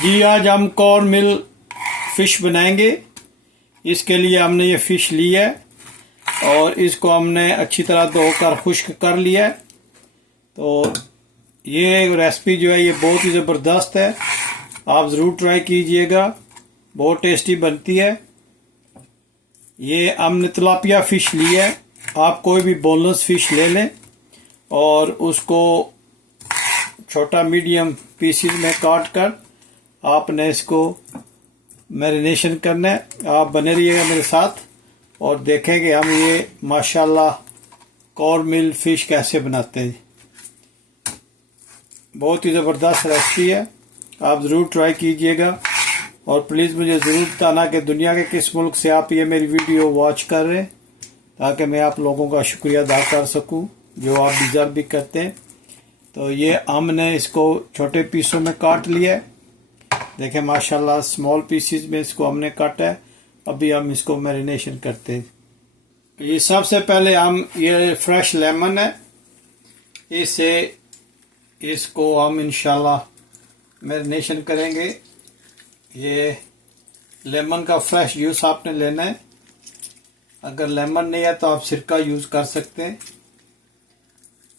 जी आज हम कॉर्न मिल फिश बनाएंगे। इसके लिए हमने ये फिश ली है और इसको हमने अच्छी तरह धोकर खुश्क कर लिया है। तो ये रेसिपी जो है ये बहुत ही ज़बरदस्त है, आप ज़रूर ट्राई कीजिएगा, बहुत टेस्टी बनती है। ये हमने तिलापिया फ़िश ली है, आप कोई भी बोनलेस फ़िश ले लें और उसको छोटा मीडियम पीसेस में काट कर आपने इसको मैरिनेशन करना है। आप बने रहिएगा मेरे साथ और देखेंगे हम ये माशाल्लाह कॉर्न मिल फ़िश कैसे बनाते हैं। बहुत ही ज़बरदस्त रेसिपी है, आप ज़रूर ट्राई कीजिएगा और प्लीज़ मुझे ज़रूर बताना कि दुनिया के किस मुल्क से आप ये मेरी वीडियो वॉच कर रहे हैं, ताकि मैं आप लोगों का शुक्रिया अदा कर सकूं जो आप डिज़र्व भी करते हैं। तो ये हमने इसको छोटे पीसों में काट लिया है, देखें माशाल्लाह स्मॉल पीसेस में इसको हमने काटा है। अभी हम इसको मैरिनेशन करते हैं। ये सबसे पहले हम ये फ्रेश लेमन है, इसे इसको हम इंशाल्लाह मैरिनेशन करेंगे। ये लेमन का फ्रेश जूस आपने लेना है, अगर लेमन नहीं है तो आप सिरका यूज़ कर सकते हैं।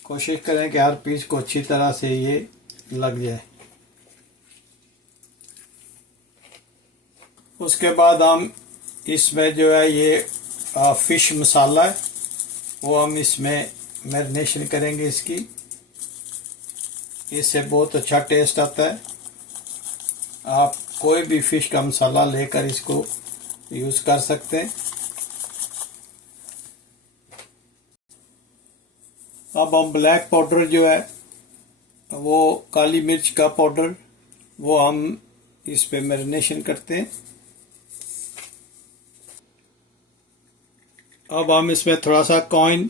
कोशिश करें कि हर पीस को अच्छी तरह से ये लग जाए। उसके बाद हम इसमें जो है ये फ़िश मसाला है वो हम इसमें मैरिनेशन करेंगे इसकी, इससे बहुत अच्छा टेस्ट आता है। आप कोई भी फ़िश का मसाला लेकर इसको यूज़ कर सकते हैं। अब हम ब्लैक पाउडर जो है वो काली मिर्च का पाउडर वो हम इस पे मैरिनेशन करते हैं। अब हम इसमें थोड़ा सा कॉइन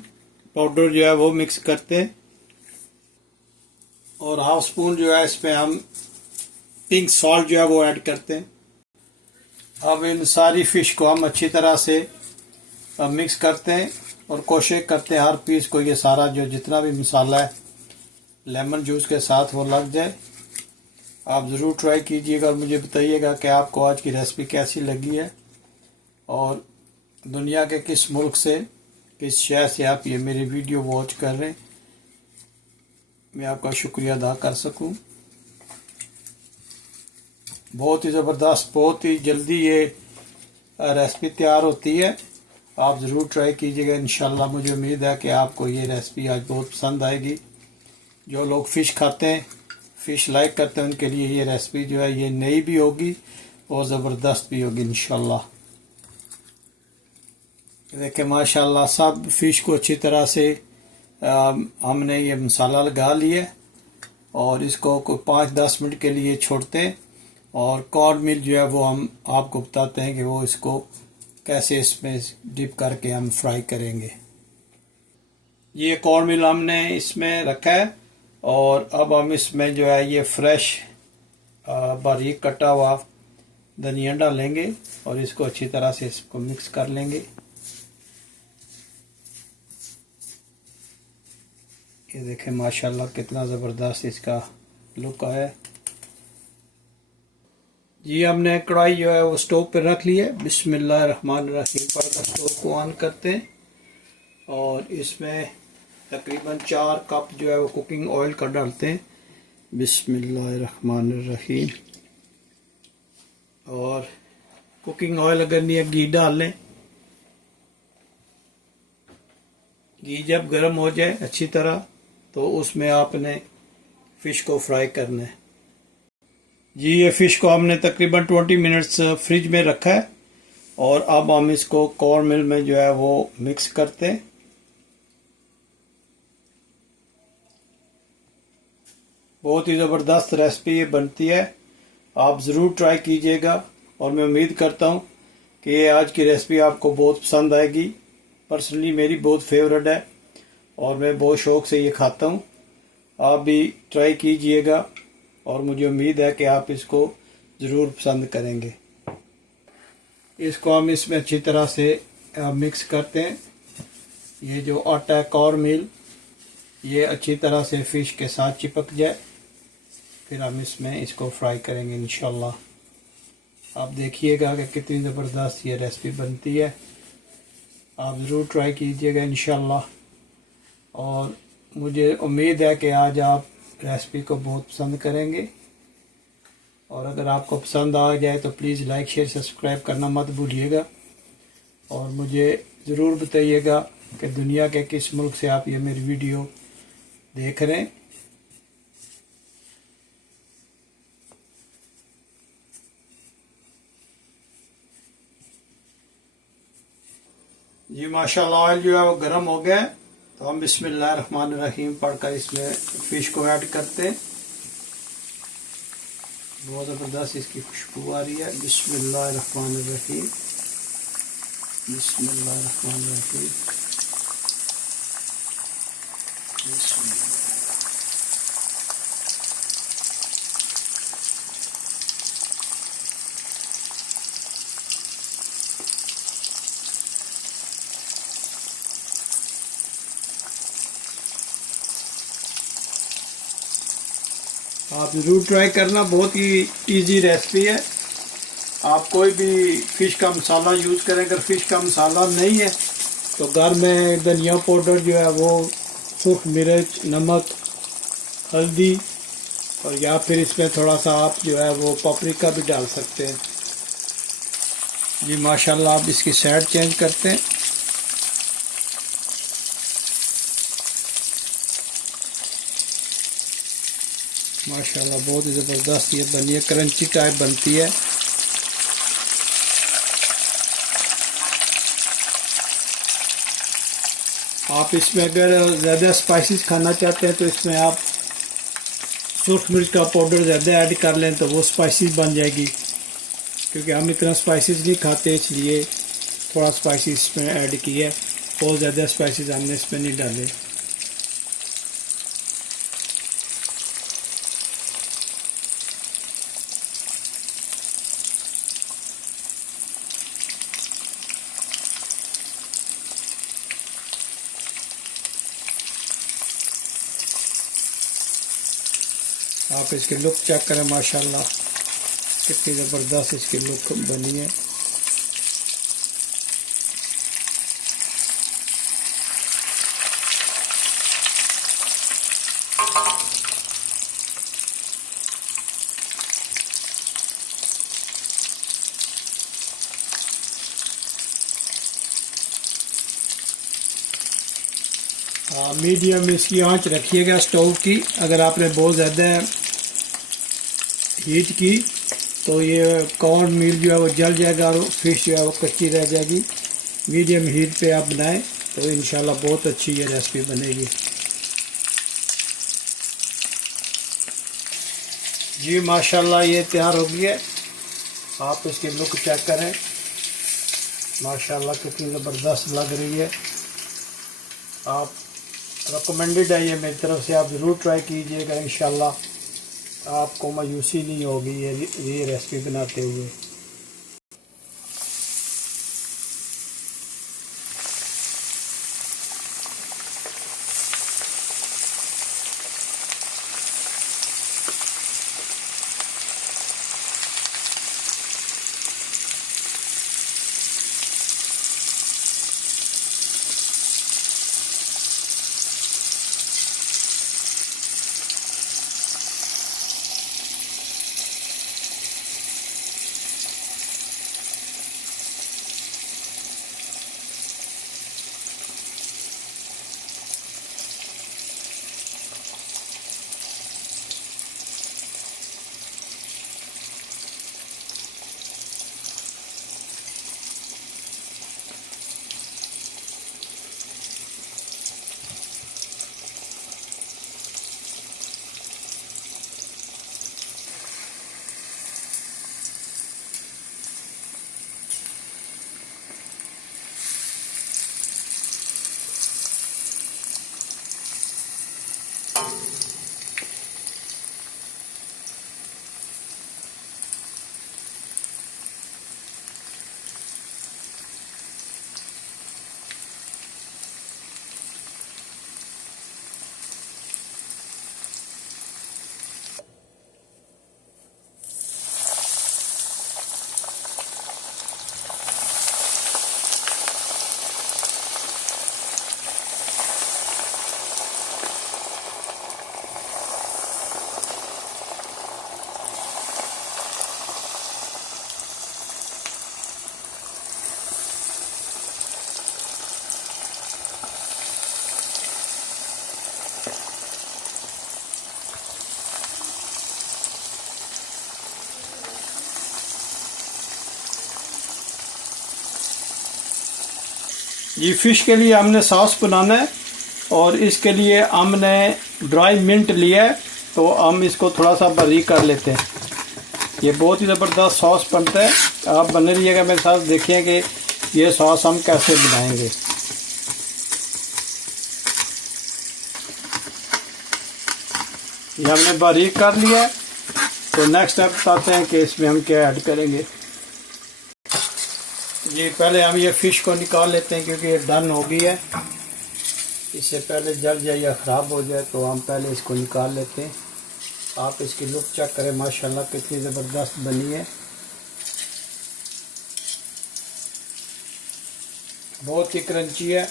पाउडर जो है वो मिक्स करते हैं और हाफ स्पून जो है इसमें हम पिंक सॉल्ट जो है वो ऐड करते हैं। अब इन सारी फ़िश को हम अच्छी तरह से मिक्स करते हैं और कोशिश करते हैं हर पीस को ये सारा जो जितना भी मसाला है लेमन जूस के साथ वो लग जाए। आप ज़रूर ट्राई कीजिएगा और मुझे बताइएगा कि आपको आज की रेसिपी कैसी लगी है और दुनिया के किस मुल्क से किस शहर से आप ये मेरी वीडियो वॉच कर रहे हैं, मैं आपका शुक्रिया अदा कर सकूं। बहुत ही ज़बरदस्त, बहुत ही जल्दी ये रेसिपी तैयार होती है, आप ज़रूर ट्राई कीजिएगा। इंशाल्लाह मुझे उम्मीद है कि आपको ये रेसिपी आज बहुत पसंद आएगी। जो लोग फ़िश खाते हैं, फ़िश लाइक करते हैं, उनके लिए ये रेसिपी जो है ये नई भी होगी और ज़बरदस्त भी होगी इंशाल्लाह। देखिए माशाल्लाह सब फ़िश को अच्छी तरह से हमने ये मसाला लगा लिया और इसको कोई 5-10 मिनट के लिए छोड़ते हैं और कॉर्न मिल जो है वो हम आपको बताते हैं कि वो इसको कैसे इसमें डिप करके हम फ्राई करेंगे। ये कॉर्न मिल हमने इसमें रखा है और अब हम इसमें जो है ये फ्रेश बारीक कटा हुआ धनिया डालेंगे और इसको अच्छी तरह से इसको मिक्स कर लेंगे। ये देखें माशाल्लाह कितना ज़बरदस्त इसका लुक आया है। जी हमने कढ़ाई जो है वो स्टोव पे रख ली है। बिस्मिल्लाहिर्रहमानिर्रहीम पर स्टोव को ऑन करते हैं और इसमें तकरीबन 4 कप जो है वो कुकिंग ऑयल का डालते हैं। बिस्मिल्लाहिर्रहमानिर्रहीम। और कुकिंग ऑयल अगर नहीं है घी डाल लें। घी जब गर्म हो जाए अच्छी तरह तो उसमें आपने फ़िश को फ्राई करना है। जी ये फ़िश को हमने तकरीबन 20 मिनट्स फ्रिज में रखा है और अब हम इसको कॉर्न मिल में जो है वो मिक्स करते हैं। बहुत ही ज़बरदस्त रेसिपी ये बनती है, आप ज़रूर ट्राई कीजिएगा और मैं उम्मीद करता हूँ कि ये आज की रेसिपी आपको बहुत पसंद आएगी। पर्सनली मेरी बहुत फेवरेट है और मैं बहुत शौक़ से ये खाता हूँ। आप भी ट्राई कीजिएगा और मुझे उम्मीद है कि आप इसको ज़रूर पसंद करेंगे। इसको हम इसमें अच्छी तरह से मिक्स करते हैं। ये जो आटा है कॉर्न मिल ये अच्छी तरह से फ़िश के साथ चिपक जाए। फिर हम इसमें इसको फ्राई करेंगे इंशाल्लाह। आप देखिएगा कि कितनी ज़बरदस्त ये रेसिपी बनती है। आप ज़रूर ट्राई कीजिएगा इंशाल्लाह। और मुझे उम्मीद है कि आज आप रेसिपी को बहुत पसंद करेंगे। और अगर आपको पसंद आ जाए तो प्लीज़ लाइक शेयर सब्सक्राइब करना मत भूलिएगा। और मुझे ज़रूर बताइएगा कि दुनिया के किस मुल्क से आप ये मेरी वीडियो देख रहे हैं। जी माशाल्लाह ऑयल जो है वो गर्म हो गया है, तो हम बिस्मिल्लाहिर्रहमानिर्रहीम पढ़कर इसमें फ़िश को ऐड करते हैं। बहुत ज़बरदस्त इसकी खुशबू आ रही है। बिस्मिल्लाहिर्रहमानिर्रहीम, बिस्मिल्लाहिर्रहमानिर्रहीम, बिस्मिल्लाह। आप ज़रूर ट्राई करना, बहुत ही इजी रेसिपी है। आप कोई भी फ़िश का मसाला यूज़ करें, अगर फ़िश का मसाला नहीं है तो घर में धनिया पाउडर जो है वो, सूख मिर्च, नमक, हल्दी, और या फिर इसमें थोड़ा सा आप जो है वो पापरिका भी डाल सकते हैं। जी माशाल्लाह, आप इसकी साइड चेंज करते हैं। माशाल्लाह बहुत ही ज़बरदस्त ये बनी है, क्रंची टाइप बनती है। आप इसमें अगर ज़्यादा स्पाइसेस खाना चाहते हैं तो इसमें आप सूख मिर्च का पाउडर ज़्यादा ऐड कर लें तो वो स्पाइसेस बन जाएगी। क्योंकि हम इतना स्पाइसेस नहीं खाते, इसलिए थोड़ा स्पाइसेस इसमें ऐड किया है। बहुत ज़्यादा स्पाइसेस हमने इसमें नहीं डाले। आप इसकी लुक चेक करें, माशाल्लाह कितनी ज़बरदस्त इसकी लुक बनी है। मीडियम इसकी आंच रखिएगा स्टोव की। अगर आपने बहुत ज़्यादा हीट की तो ये कॉर्न मील जो है वो जल जाएगा और फिश जो है वो कच्ची रह जाएगी। मीडियम हीट पे आप बनाएं तो इंशाल्लाह बहुत अच्छी ये रेसिपी बनेगी। जी माशाल्लाह ये तैयार हो गई है। आप इसकी लुक चेक करें, माशाल्लाह कितनी ज़बरदस्त लग रही है। आप रिकमेंडेड है ये मेरी तरफ से, आप ज़रूर ट्राई कीजिएगा। इंशाल्लाह आपको मायूसी नहीं होगी ये रेसिपी बनाते हुए। ये फ़िश के लिए हमने सॉस बनाना है और इसके लिए हमने ड्राई मिंट लिया है, तो हम इसको थोड़ा सा बारीक कर लेते हैं। ये बहुत ही ज़बरदस्त सॉस बनता है। आप बने रहिएगा मेरे साथ, देखिए कि ये सॉस हम कैसे बनाएंगे। ये हमने बारीक कर लिया है, तो नेक्स्ट स्टेप बताते हैं कि इसमें हम क्या ऐड करेंगे। ये पहले हम ये फ़िश को निकाल लेते हैं क्योंकि ये डन हो गई है। इससे पहले जल जाए या ख़राब हो जाए तो हम पहले इसको निकाल लेते हैं। आप इसकी लुक चेक करें, माशाल्लाह कितनी ज़बरदस्त बनी है, बहुत ही क्रंची है।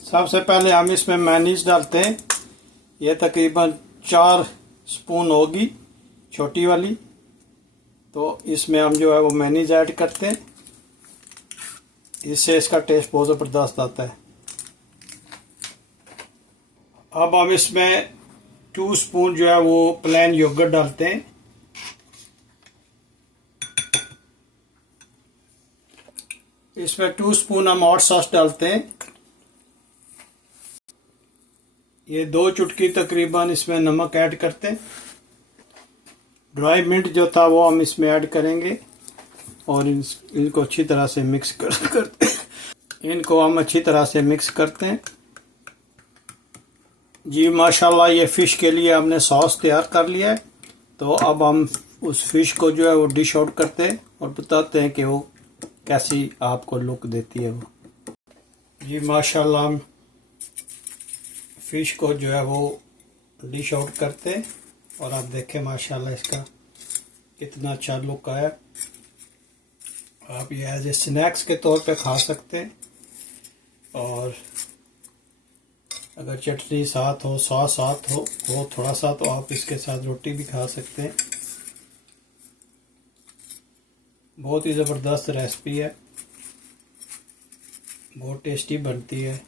सबसे पहले हम इसमें मेयोनीज डालते हैं। ये तकरीबन 4 स्पून होगी, छोटी वाली। तो इसमें हम जो है वो मेयोनीज ऐड करते हैं, इससे इसका टेस्ट बहुत ज़बरदस्त आता है। अब हम इसमें 2 स्पून जो है वो प्लेन योगर्ट डालते हैं। इसमें 2 स्पून हम हॉट सॉस डालते हैं। ये 2 चुटकी तकरीबन इसमें नमक ऐड करते हैं। ड्राई मिंट जो था वो हम इसमें ऐड करेंगे और इनको अच्छी तरह से मिक्स करते हैं। इनको हम अच्छी तरह से मिक्स करते हैं। जी माशाल्लाह, ये फ़िश के लिए हमने सॉस तैयार कर लिया है। तो अब हम उस फ़िश को जो है वो डिश आउट करते हैं और बताते हैं कि वो कैसी आपको लुक देती है वो। जी माशाल्लाह, हम फ़िश को जो है वो डिश आउट करते हैं और आप देखें माशाल्लाह इसका कितना अच्छा लुक आया। आप ये एज ए स्नैक्स के तौर पे खा सकते हैं और अगर चटनी साथ हो, सॉस साथ हो थोड़ा सा, तो आप इसके साथ रोटी भी खा सकते हैं। बहुत ही ज़बरदस्त रेसिपी है, बहुत टेस्टी बनती है।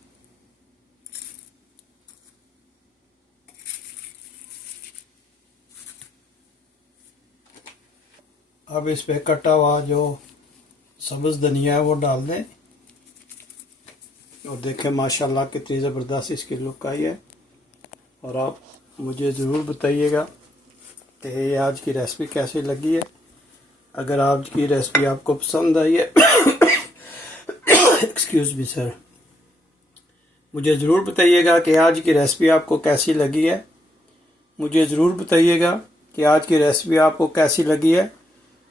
अब इस पे कटा हुआ जो सब्ज़ धनिया है वो डाल दें और देखें माशाल्लाह कितनी ज़बरदस्त इसकी लुक आई है। और आप मुझे ज़रूर बताइएगा कि ये आज की रेसिपी कैसी लगी है। अगर आज की रेसिपी आपको पसंद आई है एक्सक्यूज़ मी सर, मुझे ज़रूर बताइएगा कि आज की रेसिपी आपको कैसी लगी है। मुझे ज़रूर बताइएगा कि आज की रेसिपी आपको कैसी लगी है।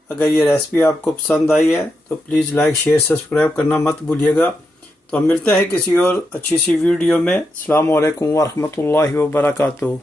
अगर ये रेसिपी आपको पसंद आई है तो प्लीज़ लाइक, शेयर, सब्सक्राइब करना मत भूलिएगा। तो हम मिलते हैं किसी और अच्छी सी वीडियो में। अस्सलामु अलैकुम व रहमतुल्लाहि व बरकातुहू।